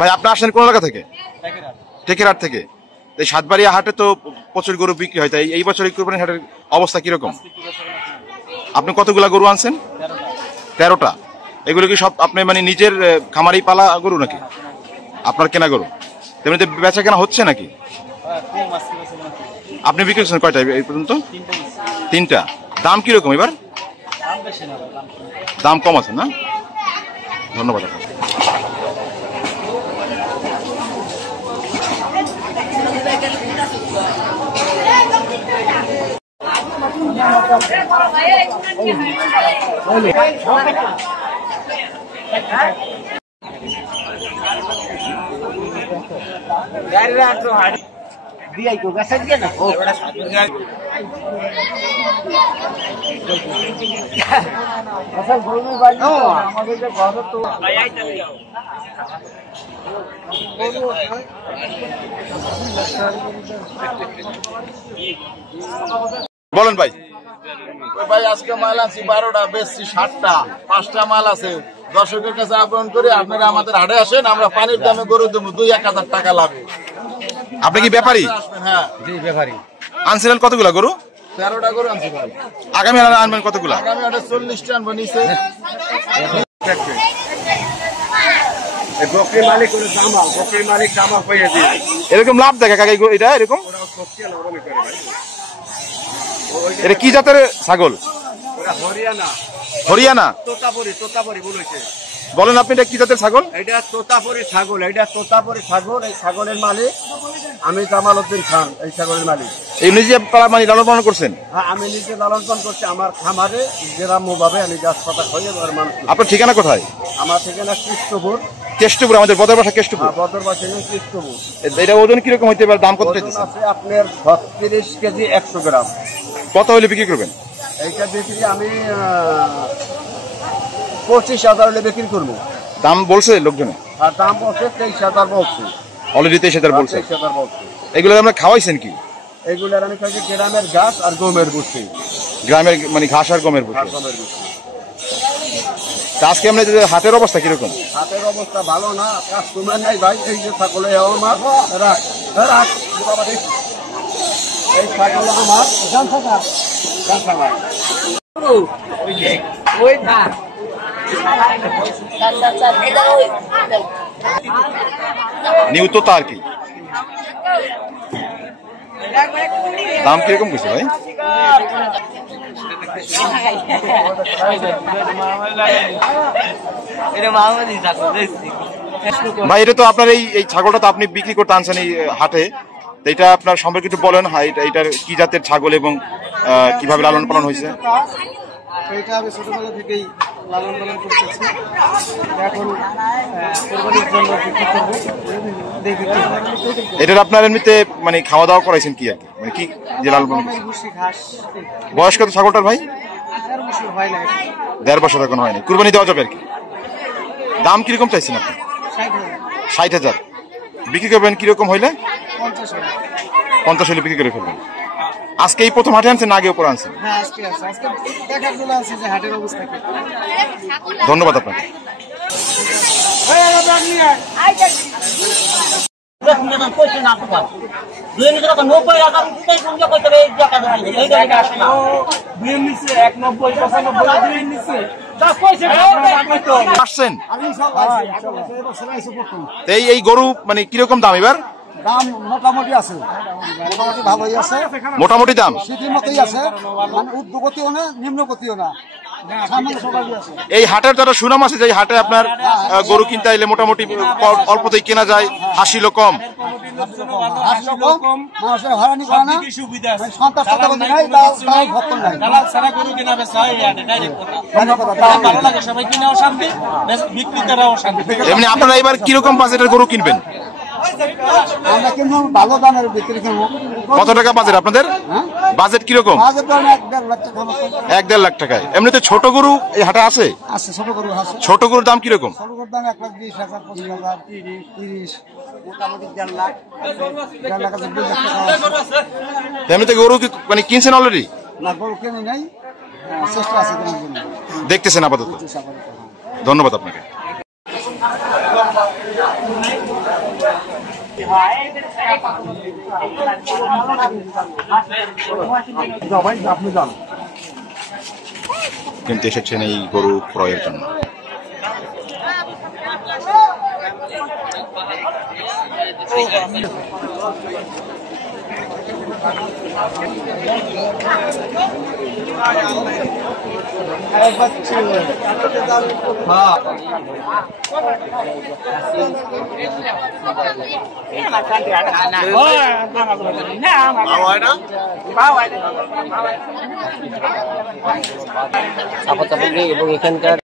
ভাই আপনি আসেন কোন এলাকা থেকে? টেকেরহাট থেকে। এই সাতবাড়িয়া হাটে তো প্রচুর গরু বিক্রি হয়, তাই এই বছর কুরবানি হাটের অবস্থা কিরকম? আপনি কতগুলা গরু আনছেন? 13টা। এগুলো কি সব আপনি মানে নিজের খামারি পালা গরু নাকি আপনার কেনা গরু? তেমনিতে বেচা কেনা হচ্ছে নাকি? আপনি বিক্রি করছেন কয়টা এই পর্যন্ত? 3টা। দাম কিরকম এবার? দাম কম আছে না? ধন্যবাদ। বলেন ভাই। ভাই আজকে মাল আছে 12টা, বেশি 60টা, 5টা মাল আছে। দর্শকের কাছে আহ্বান করি আপনারা আমাদের হাটে আসেন, আমরা পানির দামে গরু দেবো 2-1,000 টাকা লাভে। আপনি কি ব্যাপারী? হ্যাঁ ব্যাপারী। আনছিলেন কতগুলা গরু? 13টা গরু আনছি ভাই। আগামী আনবেন কতগুলা? আগামী হাটে 40টা আনবো নিচে। এরকম লাভ দেখে কাকা এটা এরকম? এটা কি জাতের ছাগল? হরিয়ানা। বলেন আপনি এটা কি জাতের ছাগল? এটা তোতাপুরি ছাগল। এই ছাগলের মালিক আমি জামাল উদ্দিন খান। এই ছাগলের মালিক এই নিজে মানে লালন পালন করছেন? হ্যাঁ, আমি নিজে লালন পালন করছি আমার খামারে গ্রাম্য ভাবে। আমি গাছ পাতা খাই। আপনার ঠিকানা কোথায়? আমার ঠিকানা কৃষ্ণপুর। কেষ্টপুর, আমাদের বদর বাসা কেষ্টপুর। বদর বাসা কৃষ্ণপুর। এটা ওজন কিরকম হইতে পারে? দাম কত আছে আপনার 36 কেজি 100 গ্রাম। কত হলে বিক্রি করবেন? এইটা বিক্রি আমি 25,000 হলে বিক্রি করবো। দাম বলছে লোকজনে? আর দাম বলছে 23,000 বলছে। অলরেডি 23,000 বলছে। 23,000 বলছে। এগুলো আমরা খাওয়াইছেন কি? এগুলোর আমি খাইছি গ্রামের ঘাস আর গমের ভুসি। গ্রামের মানে ঘাস আর গমের ভুসি। আজকে আমরা হাটের অবস্থা কিরকম? হাটের অবস্থা ভালো না, কাস্টমার নাই ভাই। এই যে ছাগলে আমার রাখ রাখ এই ছাগল আমার নিউ তো আর কি দাম কিরকম বুঝছে ভাই? ভাই এটা তো আপনার এই ছাগলটা তো আপনি বিক্রি করতে আনছেন এই হাটে, তো এটা আপনার সম্পর্কে একটু বলেন। এটার কি জাতের ছাগল এবং কিভাবে লালন পালন হয়েছে? এটা আমি ছোটবেলা থেকেই লালন পালন করতেছি। এখন কোরবানির জন্য বিক্রি করব, দেখি কি হয়। এটার আপনার এমনিতে মানে খাওয়া দাওয়া করাইছেন কি আর কি, মানে কি যে লালন পালন? ঘাস। বয়স কত ছাগলটার ভাই? 1.5 বছর হয় না। 1.5 বছর এখন হয়নি, কুরবানি দেওয়া যাবে আর কি। দাম কিরকম চাইছেন আপনি? 60,000। বিক্রি করবেন কিরকম হইলে? 50 হলে বিক্রি করে ফেলবেন। আজকে এই প্রথম হাটে আনছেন না আগে উপরে আনছেন? হ্যাঁ, আজকে দেখার জন্য আছে যে হাটের অবস্থা কি। ধন্যবাদ আপনাকে। আসছেন এই গরু মানে কিরকম দাম এবার? দাম মোটামুটি আছে, মোটামুটি ভালোই আছে। মোটামুটি দাম সিটির মতোই আছে, মানে ঊর্ধ্বগতিও না নিম্নগতিও না। এই হাটের যারা সুনাম আছে যে হাটে আপনার গরু কিনতে আইলে মোটামুটি অল্পতেই কেনা যায়, হাসিলও কম। এমনি আপনারা এবার কিরকম বাজেটের গরু কিনবেন? আমরা কিন্তু ভালো দামের বিক্রি করবো। কত টাকা বাজেট আপনাদের? বাজেট কিরকম? 1.5 লাখ টাকায়। এমনিতে ছোট গরু এই হাটে আছে? ছোট গরু আছে। ছোট গরুর দাম কিরকম? ছোট গরুর দাম 1,20,000, 25,000, 30, মোটামুটি 1.5 লাখ, 1.5 লাখ আছে, 2 লাখ টাকা। এমনিতে গরু কি মানে কিনছেন অলরেডি? না, গরু কিনে নাই, চেষ্টা আছে কেনার জন্য। দেখতেছেন আপাতত। ধন্যবাদ আপনাকে। কিন্তু এসেছেন এই গরু ক্রয়ের জন্য। এবং এখানকার